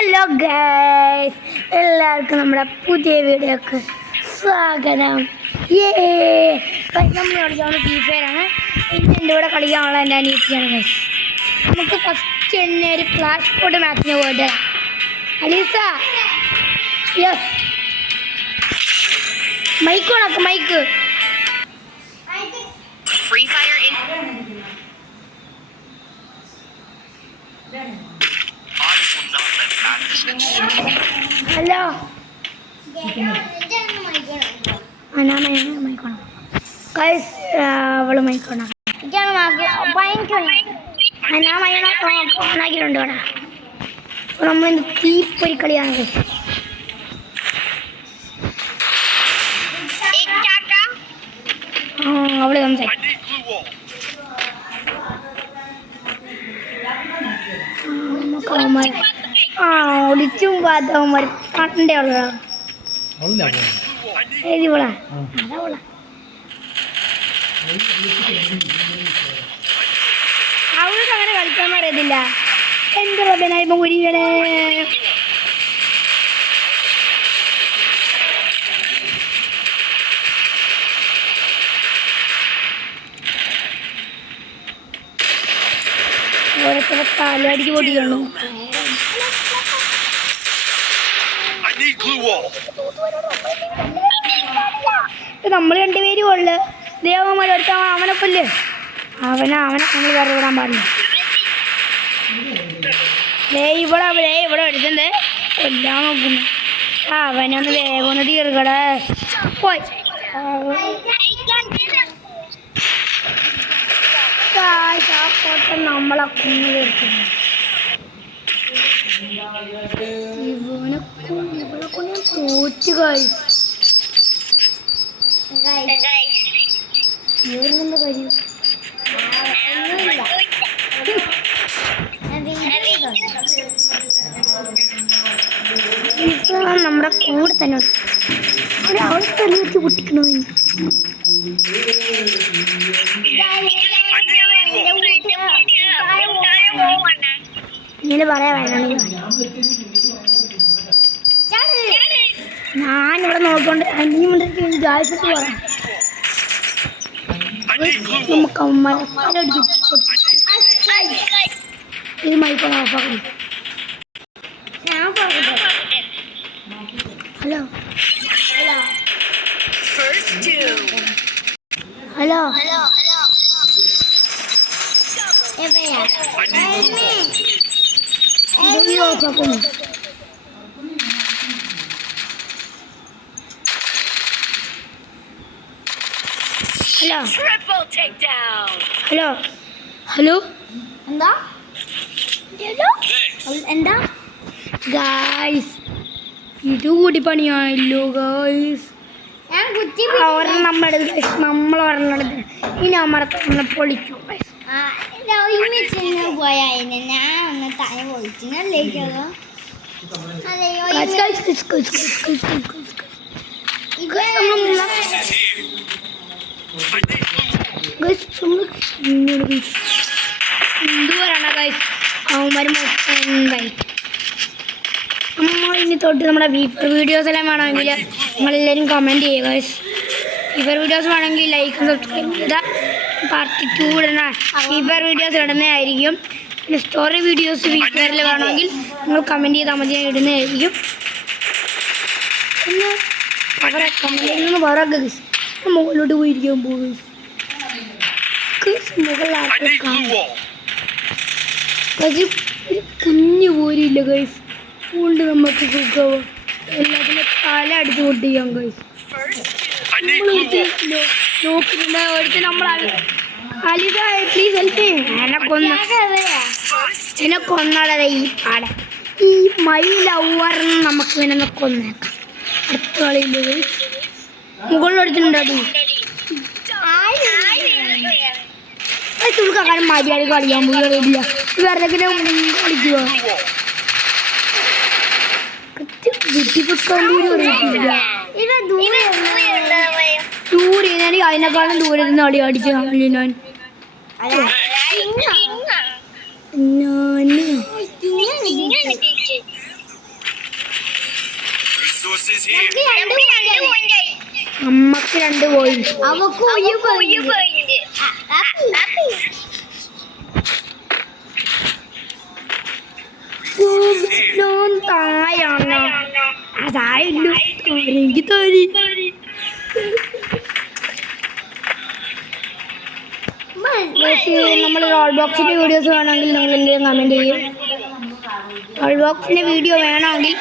Hello guys, എല്ലാവർക്കും നമ്മുടെ പുതിയ വീഡിയോക്ക് സ്വാഗതം. നമ്മൾ കളിക്കാവുന്ന ഫ്രീ ഫയറാണ്. ഇന്ന് എൻ്റെ കൂടെ കളിക്കാനുള്ള എൻ്റെ അനിയത്തിയാണ് ഗൈസ്. നമുക്ക് ഫസ്റ്റ് തന്നെ ഒരു ക്ലാഷ് കോഡ് മാച്ചിന് പോയിട്ട് അലീസ. യെസ്, മൈക്ക് ഓണാക്ക്. മൈക്ക് ഫ്രീ ഫയർ ഹലോ മൈക്കോണം ഗൈസ്. അവള് മൈക്കോണം ഞാൻ ഓണാക്കിയിട്ടുണ്ട് ഇവിടെ. നമ്മളിന്ന് തീപ്പൊരി കളിയാണ് ഗൈസ്. അവള് സംസാരിക്കും. ഒളിച്ചും പാത്തവന്മാർ പണ്ടേ ഉള്ളതാണ്. അവൾക്ക് അങ്ങനെ കളിക്കാൻ അറിയത്തില്ല. എന്ത് റബ്ബനായിപ്പം കുരികളെ. ഓരോരുത്തരെ കാലടിക്ക് പൊടിക്കണം. നമ്മൾ രണ്ടുപേരും ഉള്ളു. ദേവന്മാർ അടുത്ത അവനെ കൊല്ല്. അവനെ നമ്മൾ വേറെ വിടാൻ പാടില്ല. ഇവിടെ എടുത്തത് കൊല്ലാൻ നോക്കുന്നു. അവനൊന്ന് വേഗം ഒന്ന് തീർക്കട പോയി. നമ്മളെ കുഞ്ഞു തീർക്കുന്നു. ഇവളെ കൊണ്ട് ഞാൻ തോറ്റു കാര്യം. ഇവരെന്താ കാര്യം? നമ്മുടെ കൂടെ തന്നെ അവളെ തന്നെ വെച്ച് പൊട്ടിക്കണോ? ഇങ്ങനെ പറയാൻ വേണമെങ്കിൽ ഞാനിവിടെ നോക്കിക്കൊണ്ട് അനിയുണ്ടെങ്കിൽ ജാഴ്ചക്ക് പറയാം. നമുക്ക് ഈ മൈക്കോൺ ഓഫാക്കി. ഹലോ ഹലോ ഓഫാക്കുന്നു. ഹലോ ഹലോ എന്താ എന്താ ഗായ്സ്, ഇത് കൂടി പണിയായല്ലോ ഗായ്സ്. നമ്മളൊരെണ്ണെടുത്ത് ഇനി അമരത്തെ നമ്മളെ പൊളിക്കും. ഇനി തൊട്ട് നമ്മുടെ ഫീഫർ വീഡിയോസ് എല്ലാം വേണമെങ്കിൽ നിങ്ങളെല്ലാവരും കമൻറ്റ് ചെയ്യുക ഗൈസ്. ഫീഫർ വീഡിയോസ് വേണമെങ്കിൽ ലൈക്കും സബ്സ്ക്രൈബ് ചെയ്താൽ പാർട്ട് 2 ഇടുന്ന ഫീഫർ വീഡിയോസ് ഇടുന്നതായിരിക്കും. പിന്നെ സ്റ്റോറി വീഡിയോസ് ഫീഫറിൽ വേണമെങ്കിൽ നിങ്ങൾ കമൻറ്റ് ചെയ്താൽ മതി, ഞാൻ ഇടുന്നതായിരിക്കും. പിന്നെ അവരെ കമൻറ്റിൽ നിന്ന് പറയാം ഗൈസ്. മുകളിലോട്ട് പോയിരിക്കാൻ പോകും. ഒരു കുഞ്ഞു പോരില്ല ഗൈസ്. കൊണ്ട് നമുക്ക് സുഖമാവും. എല്ലാത്തിനും തല അടിച്ച് പൊട്ടിക്കാം ഗൈസ്. നോക്കുന്നുണ്ട് ഒരിക്കലും നമ്മൾ അലിത പ്ലീസ് ഹെൽപ്പ് ചെയ്യും. എന്നെ കൊന്നാളെ ഈ പാട ഈ മയിലവറിന് നമുക്ക് ഇങ്ങനെ കൊന്നേക്കാം. അടുത്ത കളിയില്ല ഗൈസ്. മുകളിലെടുത്തിട്ടുണ്ടോ തുൾക്കാരും മര്യാദ കളിക്കാൻ പോയി അറിയില്ല. വേറെ കളിക്കുക ദൂരെ എനിക്ക് അതിനേക്കാളും ദൂരെ നിന്ന് അടി അടിച്ചു ഞാൻ. അമ്മക്ക് 2 പോയിന്റ്. അതായിരുന്നു നമ്മൾ റോൾ ബോക്സിന്റെ വീഡിയോസ് വേണമെങ്കിൽ നിങ്ങൾ എന്തെങ്കിലും കമന്റ് ചെയ്യും. റോൾ ബോക്സിന്റെ വീഡിയോ വേണമെങ്കിൽ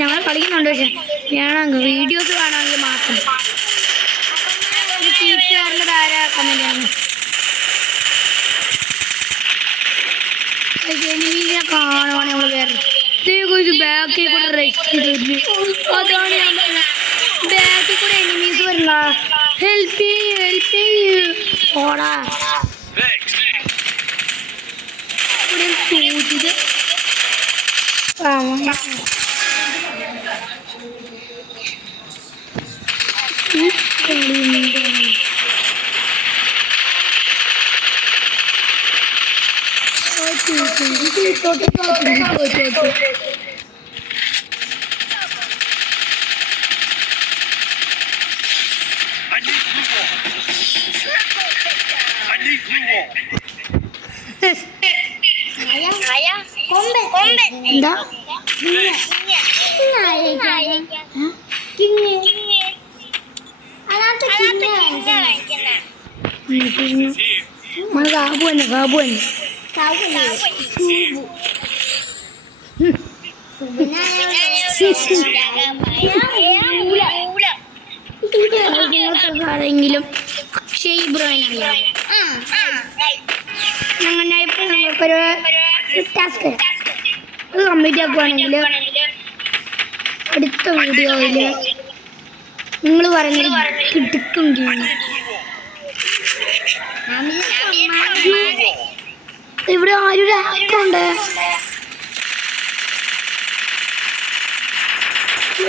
ഞങ്ങൾ കളിക്കുന്നുണ്ട്. പക്ഷെ വേണമെങ്കിൽ വീഡിയോസ് വേണമെങ്കിൽ മാത്രം ടീച്ചറിൻ്റെ താരെ കമന്റ് ചെയ്യണം. എനിമീനെ കാണുവാണ് നമ്മൾ വേറെ ബാക്കിൽ കൂടെ റെസ്റ്റ് ചെയ്ത് അതാണ് ഞാൻ ബാക്കിൽ കൂടെ എനിമീസ് വരില്ല. ഹെൽപ്പ് ചെയ്യൂ ഓടാ സൂചിത് എന്താ കാബുവന്നെ ആരെങ്കിലും അക്ഷയ് ബ്രോയിനെ അറിയാം. അങ്ങനെ ഇപ്പോൾ നമുക്കൊരു ടാസ്ക് അത് കംപ്ലീറ്റ് ആക്കുവാണെങ്കിൽ അടുത്ത വീഡിയോയിൽ നിങ്ങൾ പറഞ്ഞത് കിട്ടും. ഇവിടെ ആരും ആക്കുണ്ട്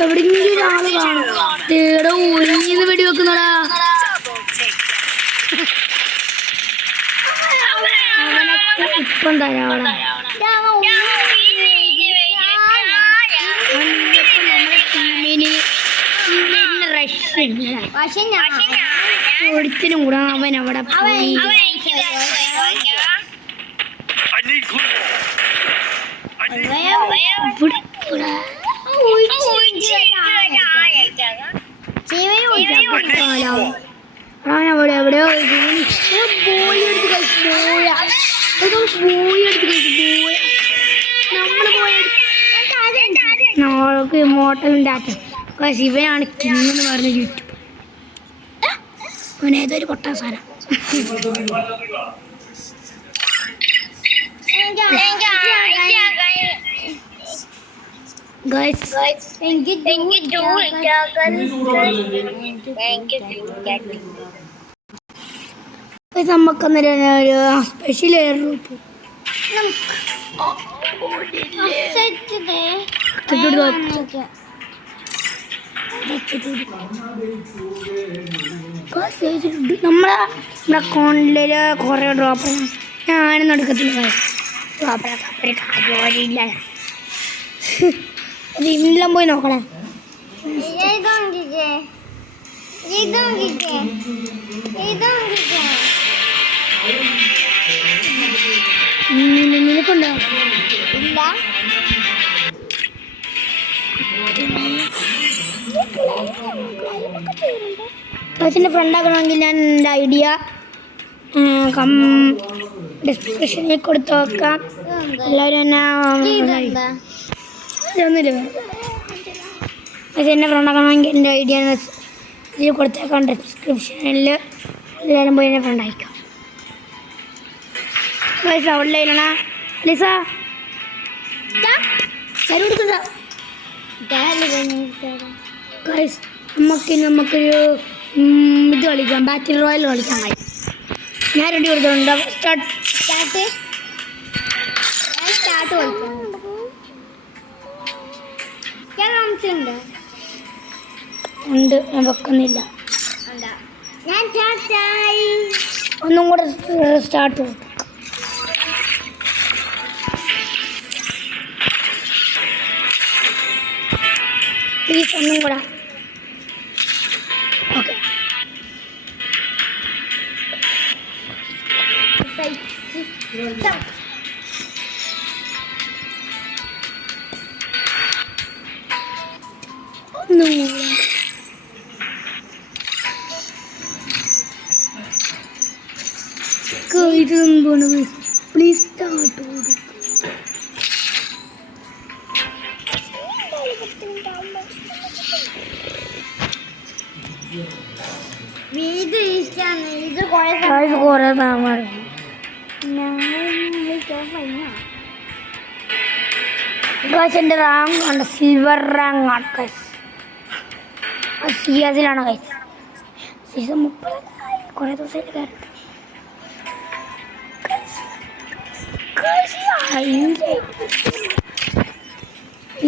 എവിടെയെങ്കിലും ഒരാള് കാണും. തേടെ ഒളിഞ്ഞിന്ന് വെടിവെക്കുന്നടാ. അവനൊക്കെ ഇപ്പം തരാവടാ. ഒരുത്തിനും കൂടെ അവൻ അവിടെ പോയി. അവിടെ എവിടെയോ നമ്മൾക്ക് മോട്ടലിൻ്റെ ആറ്റം ശിവനാണ് കിങ് പറഞ്ഞ യൂട്യൂബ്. അവനേതൊരു പൊട്ട സാധനം. നമുക്കന്നേരം ഒരു സ്പെഷ്യൽ എയർ ഗ്രൂപ്പ് നമ്മളെ അക്കൗണ്ടിൽ കുറേ ഡ്രോപ്പ് ഞാനൊന്നും എടുക്കത്തില്ല. കാര്യമില്ല. അത് ഇന്നെല്ലാം പോയി നോക്കണേ. നിനക്കുണ്ടോ? ഇല്ല. ക്ലാസിൻ്റെ ഫ്രണ്ടാക്കണമെങ്കിൽ ഞാൻ എൻ്റെ ഐഡിയ ഡിസ്ക്രിപ്ഷനിൽ കൊടുത്ത് നോക്കാം. എല്ലാവരും എന്നെ ഇതൊന്നുമില്ല. എന്നെ ഫ്രണ്ടാക്കണമെങ്കിൽ എൻ്റെ ഐഡിയ ഇതിൽ കൊടുത്തേക്കാം. ഡിസ്ക്രിപ്ഷനിൽ എല്ലാവരും പോയി എന്നെ ഫ്രണ്ടായിക്കാം. പൈസ ഓൺലൈനാണ് ലിസ നമുക്കൊരു ഇത് കളിക്കാം. ബാറ്റിൽ റോയൽ കളിക്കാം. ഞാൻ റെഡി കൊടുത്തിട്ടുണ്ട്. സ്റ്റാർട്ട് ഉണ്ട്. ഞാൻ വെക്കുന്നില്ല. ഒന്നും കൂടെ സ്റ്റാർട്ട് കൊടുത്തു. പ്ലീസ് ഒന്നും കൂടെ. ഓക്കെ ഒന്നും കൂടെ. ഇതൊന്നും പ്ലീസ് സ്റ്റാർട്ട് ചെയ്തു. കുറെ താമര എൻ്റെ റാങ്ക് ഉണ്ട്, സിൽവർ റാങ്ക് ആണ് ഗൈസ്. സിയാസിലാണ് ഗൈസ്. സീസൺ 30 കുറേ ദിവസമായിട്ട് കയറി.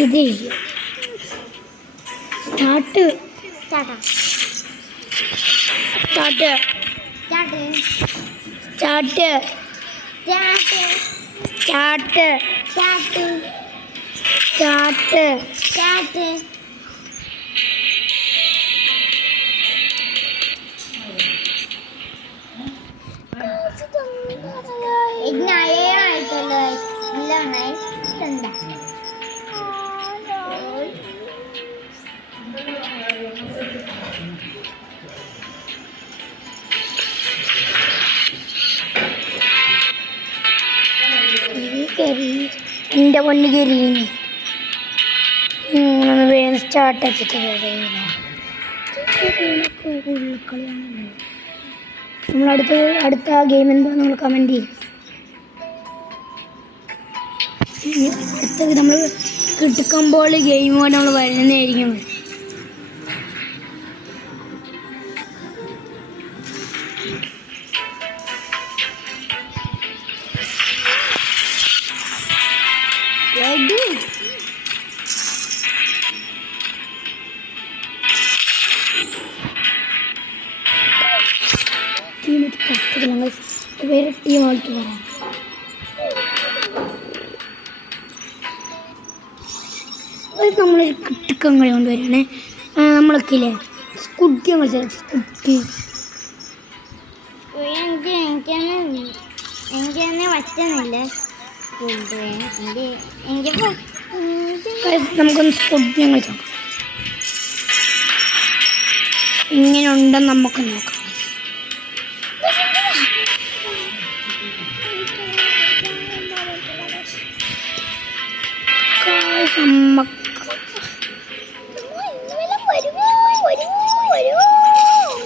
ഇത് start start start start start start start. ഇതിനായിട്ടല്ലോ എല്ലാം എന്താ എൻ്റെ പൊന്ന് കരീന് വേഗം സ്റ്റാർട്ടാക്കിയിട്ട് കളിയാണല്ലോ. അടുത്ത ഗെയിം എന്താ നിങ്ങൾ കമൻറ്റ് ചെയ്യും. അടുത്തത് നമ്മൾ കിട്ടുമ്പോൾ ഗെയിമുകൊണ്ട് നമ്മൾ വരുന്നതായിരിക്കും. വേറെ ടീമായിട്ട് പറയാം. നമ്മളൊരു കിട്ടിക്കം കളി കൊണ്ടുവരികയാണ്. നമ്മളൊക്കെ ഇല്ലേ സ്കുട്ടി കളിച്ചാൽ സ്കുട്ടി എനിക്കെന്നെ പറ്റുന്നില്ല. നമുക്കൊന്ന് സ്കുട്ടി കളിച്ചാൽ ഇങ്ങനെ ഉണ്ടെന്ന് നമുക്ക് നോക്കാം.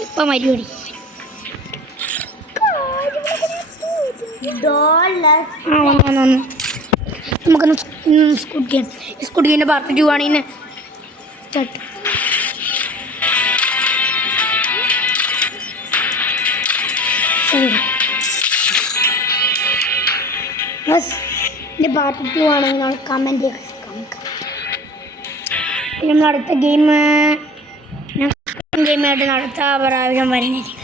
ഇപ്പം മരുപടി നമുക്കൊന്ന് സ്കുട്ടിൻ്റെ പാർട്ട് 2 ആണ് ഇന്ന് സ്റ്റാർട്ട്. ഇതിൻ്റെ പാർട്ട് 2 ആണെങ്കിൽ നമ്മൾ കമൻറ്റ് ചെയ്യാം. നമ്മൾ അടുത്ത ഗെയിമായിട്ട് അടുത്ത പ്രാവശ്യം വരുന്നിരിക്കും.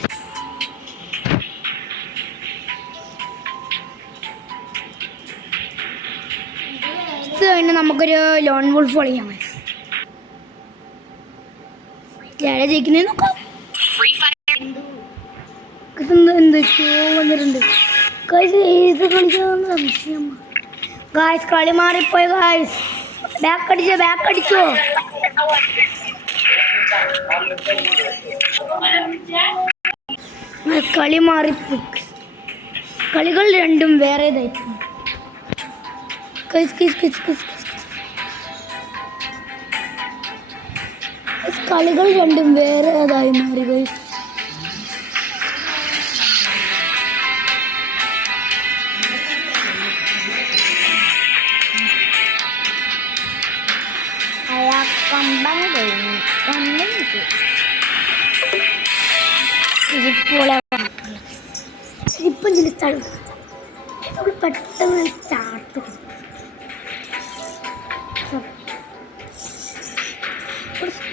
ഇത് കഴിഞ്ഞ് നമുക്കൊരു ലോൺ വുൾഫ് കളിക്കാം. ആരാ ജയിക്കുന്നത് നോക്കാം. എന്തൊക്കെയോ വന്നിട്ടുണ്ട് ഇത് കളിക്കാന്ന് സംശയം. ഗായ്സ് കളി മാറിപ്പോയി ഗായ്സ്. ബാക്ക് അടിച്ചോ. കളി മാറിപ്പോയി. കളികൾ രണ്ടും വേറെ ഇതായിട്ടുണ്ട്. കളികൾ രണ്ടും വേറെ അതായി മാറി ഗൈസ്. ഇപ്പം ചില സ്ഥലം നമ്മൾ പെട്ടെന്ന് സ്റ്റാർട്ട്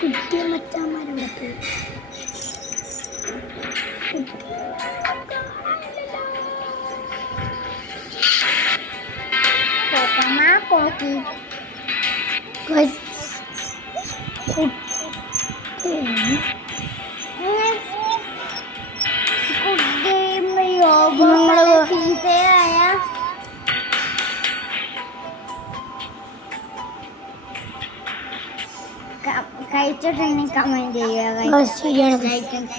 കുട്ടിയെ മച്ചാന്മാരവിടെ പോയി. കഴിച്ചിട്ടുണ്ടെങ്കിൽ കമന്റ് ചെയ്യുക. ശരിയാണ്. ഈ വീഡിയോ കണ്ട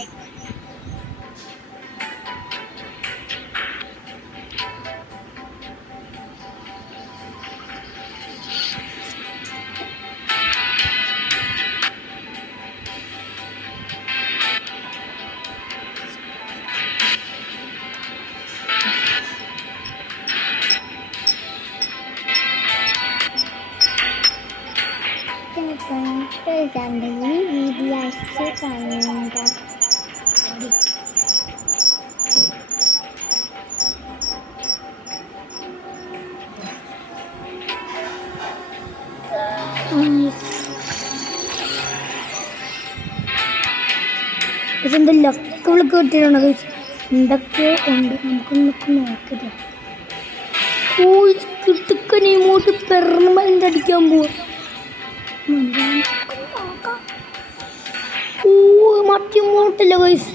ഇതിൻ്റെ ലക്കുകളൊക്കെ കിട്ടിയിട്ടുണ്ട്. എന്തൊക്കെ ഉണ്ട് നമുക്കൊന്നൊക്കെ നോക്കിയത്. കിട്ടുക്കൻ ഇങ്ങോട്ട് പെർമനൻ്റ് അടിക്കാൻ പോവാ. മറ്റേ മോട്ടല്ല ഗൈസ്.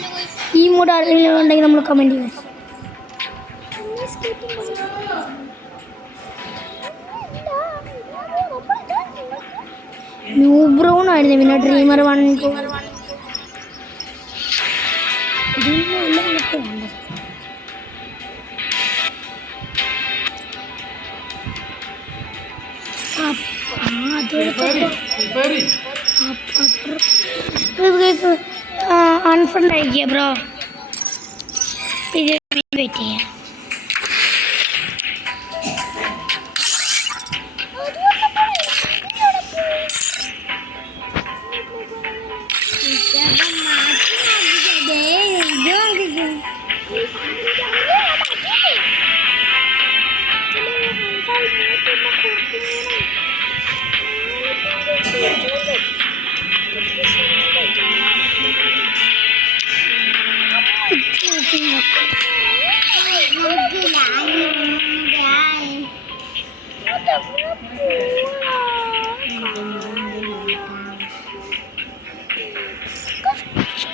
ഈ മോഡ് ആരെങ്കിലും ഉണ്ടെങ്കിൽ നമ്മൾ കമൻറ്റ് ചെയ്യുക. ന്യൂ ബ്രൗൺ ആയിരുന്നു. പിന്നെ ഡ്രീമർ 1 ഇതിനല്ല നമുക്ക് വേണ്ടത്. അൺഫ്രണ്ട് ആയിരിക്കുക ബ്രോ. ഇത് വെയിറ്റ് ചെയ്യാം.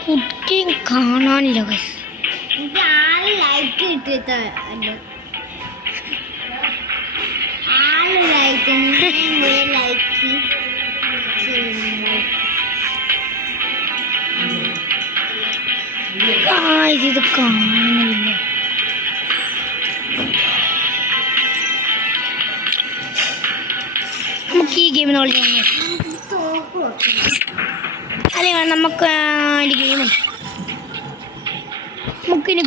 കുട്ടി കാണാനില്ല ഗൈസ്. ലൈക്ക് കിട്ടിയത് ആള് ലൈക്ക് ലൈക്ക് ഇത് കാണുന്നില്ല. നമുക്ക് ഈ ഗെയിമിന് കളിക്കാം. അതെ നമുക്ക് ഗെയിമുണ്ട്. നമുക്കിനി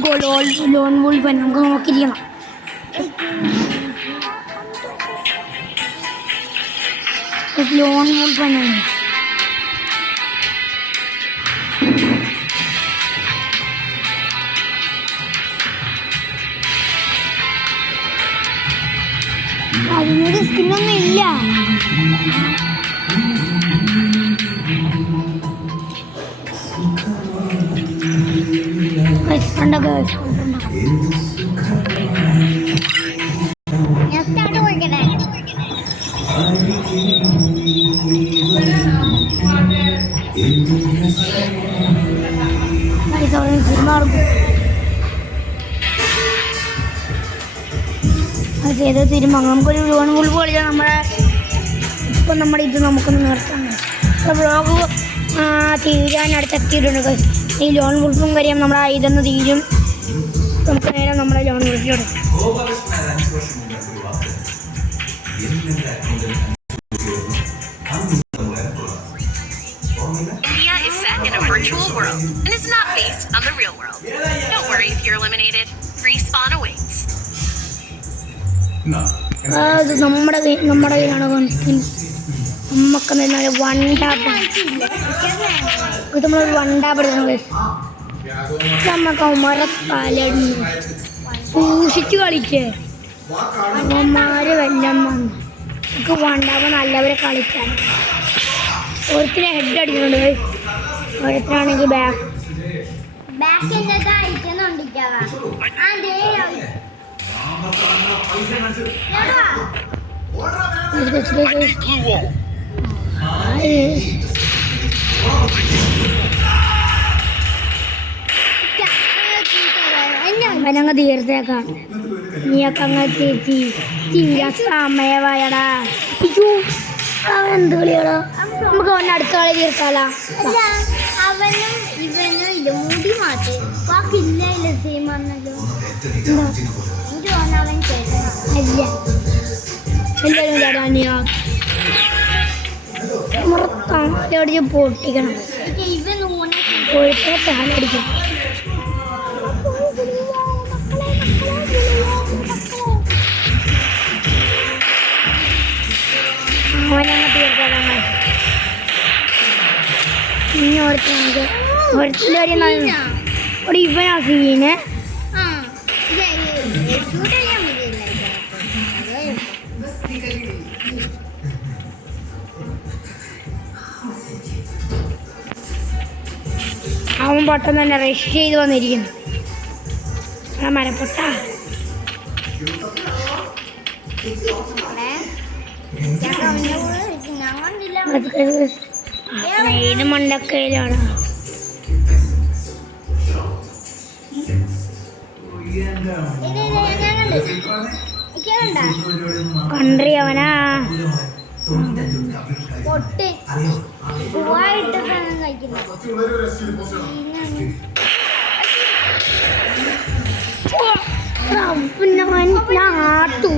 ലോൺ വോൾഫ് നമുക്ക് നോക്കിയിരിക്കണം. ലോൺ വോൾഫ് തന്നെയാണ്. അതിനൊരു സ്കിന്നൊന്നും ഇല്ല. ചെയ്ത് തിരുമ്പ നമുക്കൊരു ലോൺ വോൾഫ് കളിച്ചാൽ നമ്മുടെ ഇപ്പം നമ്മുടെ ഇത് നമുക്കൊന്ന് നിർത്താൻ. വ്ളോഗ് തീരാനടുത്തെത്തിയിട്ടുണ്ട്. ഈ ലോൺ വോൾഫും കാര്യം നമ്മുടെ ഇതൊന്ന് തീരും. നമുക്ക് നേരെ നമ്മുടെ loan വോൾഫിലോട്ട്. India is set in a virtual world and is not based on the real world. Don't worry if you're eliminated. Respawn awaits. അത് നമ്മുടെ കയ്യിലാണ്. നമുക്ക് വൺ ടാപ്പ് ഇത് നമ്മളൊരു വൺ ടാപ്പ് എടുക്കണം. നമുക്ക് മരത്താലി സൂക്ഷിച്ച് കളിക്കേ. അവന്മാര് വെല്ലം വന്നു നമുക്ക് വൺ ടാപ്പ് നല്ലവരെ കളിക്കാൻ. ഒരുത്തിനെ ഹെഡ് അടിക്കുന്നുണ്ട്. ഒരുത്തിനാണെങ്കിൽ ബാക്ക് അവനങ്ങ് തീർത്തേക്കാം. നീയൊക്കെ അങ്ങ് ചേച്ചി തീരാ സമയമായടാ. അയ്യോ അവൻ എന്ത് കളിയാടാ. നമുക്ക് അവൻ്റെ അടുത്ത കളി തീർക്കാലോ. അവനും ഇവനും ഇത് മുടി മാറ്റി ബാക്കില്ല സെയിം ആണല്ലോ. എനിക്ക് തോന്നുന്നു അവൻ ചേട്ടനാണ്. അല്ല എല്ലാവരും ചേട്ടാ സമൃദ്ധം പൊട്ടിക്കണം. ഇവൻ പോയിട്ട് താലടിക്കണം. അവനങ്ങ് തീർക്കാം. ഇനി ഓർത്ത് നമുക്ക് ഓർത്തിൻ്റെ കാര്യം അവിടെ ഇവനാ സീന്. അവൻ പെട്ടെന്ന് തന്നെ റഷ് ചെയ്ത് വന്നിരിക്കുന്നു. ആ മരപ്പൊട്ട ഏത് മണ്ടക്കയിലാണ്. കൺട്രി അവനാ പൊട്ട് പൂവായിട്ടൊക്കെയാണ് കഴിക്കുന്നത്.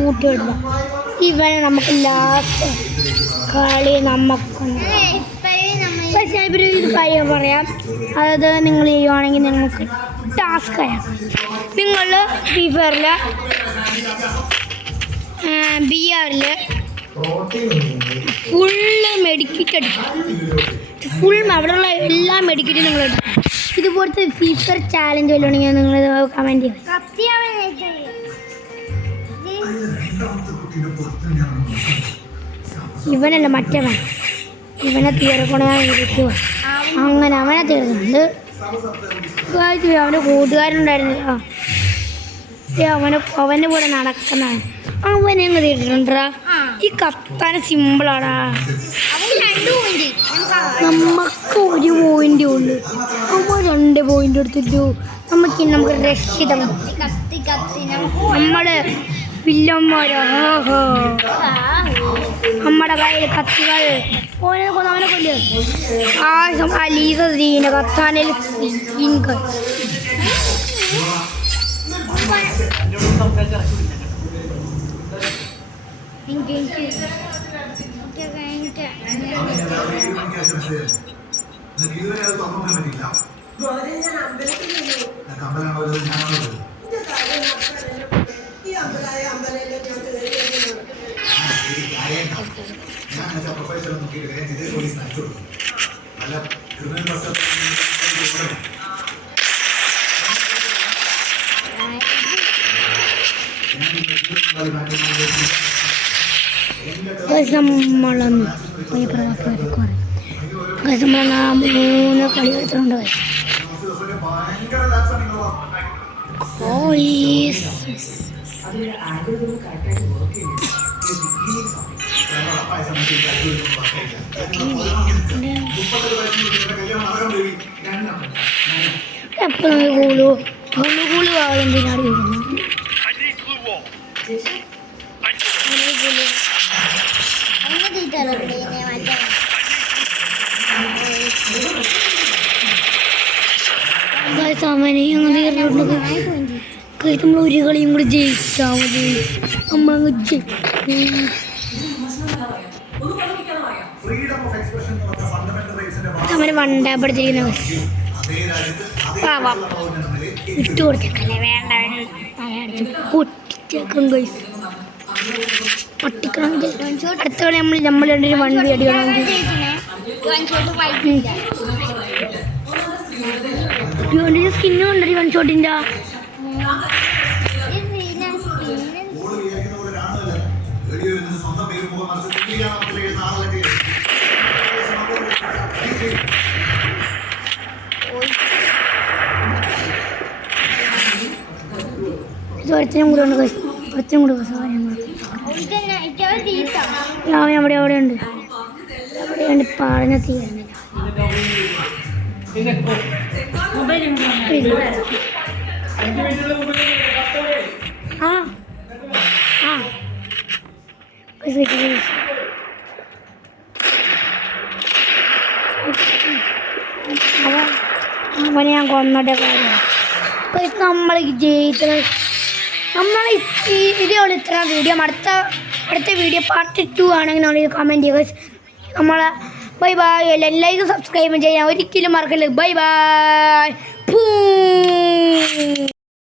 ൂട്ടിയിടുക ഇവനെ നമുക്ക് ലാസ്റ്റ് കളി നമുക്കുണ്ട്. പക്ഷേ ഇവർ ഇത് കാര്യം പറയാം. അതായത് നിങ്ങൾ ചെയ്യുവാണെങ്കിൽ നിങ്ങൾക്ക് ടാസ്ക് ആയാം. നിങ്ങൾ ഫ്രീ ഫയറിൽ BR ഫുള്ള് മെഡിക്കറ്റ് എടുക്കുക. അവിടെയുള്ള എല്ലാ മെഡിക്കറ്റും നിങ്ങൾ എടുക്കുക. ഇതുപോലത്തെ ഫീച്ചർ ചാലഞ്ച് വല്ലതുണ്ടെങ്കിൽ നിങ്ങൾ കമൻറ്റ് ചെയ്യുക. ഇവനല്ല മറ്റവൻ. ഇവനെ തീർക്കണ ഇരിക്കുക. അങ്ങനെ അവനെ തീർക്കുന്നുണ്ട്. അവൻ്റെ കൂട്ടുകാരുണ്ടായിരുന്നില്ല. അവൻ്റെ കൂടെ നടക്കുന്നതാണ്. അവനെ അങ്ങ് തീർത്തിട്ടുണ്ടാ. ഈ കത്താൻ സിമ്പിളാടാ. നമുക്ക് 1 പോയിന്റ് ഉള്ളു. അവൻ 2 പോയിന്റ് എടുത്തിട്ടു. നമുക്ക് രക്ഷിതം. നമ്മള് വില്ലന്മാരോ നമ്മുടെ കയ്യിൽ കത്തികൾ. അവനെ കൊല്ല്. ആ ലീസ സീന കത്താനിൽ നമ്മളൊന്ന് 3 കളി കളിച്ചിട്ടുണ്ട്. എപ്പോഴും കൂള് എന്തിനാണ് ചോദിക്കുന്നത്. നമ്മൾ ഒരു കളിയും കൂടി ജയിച്ചാൽ മതി. നമ്മളങ്ങ് അവന് വണ്ടാപ്പെടുത്തിരിക്കുന്ന ഇട്ട് കൊടുത്തേക്കല്ലേ വേണ്ട പൊട്ടിച്ചേക്കും ഗൈസ്. പൊട്ടിക്കണമെങ്കിൽ അടുത്ത കളി നമ്മൾ രണ്ടൊരു വണ്ടി അടിക്കണമെങ്കിൽ സ്കിന്നും ഉണ്ടൊരു വൺ ഷോട്ടിൻ്റെ. ഒരുത്തനും കൂടെ ഉണ്ട്. ഒരുത്തനും കൂടെ അവിടെ ഉണ്ട്. അവിടെയുണ്ട്. പറഞ്ഞ തീരുന്നില്ല. ആ ആ അവനെ ഞാൻ കൊന്നിട്ട കാര്യം നമ്മൾ ജയിച്ചത് നമ്മൾ ഇതേപോലെ ഇത്ര വീഡിയോ അടുത്ത വീഡിയോ പാർട്ട് 2 ആണെങ്കിൽ നമ്മൾ കമൻറ്റ് ചെയ്യുക നമ്മളെ ബൈ ബൈ എല്ലാവർക്കും സബ്സ്ക്രൈബ് ചെയ്യാൻ ഒരിക്കലും മറക്കല്ലേ ബൈ ബൈ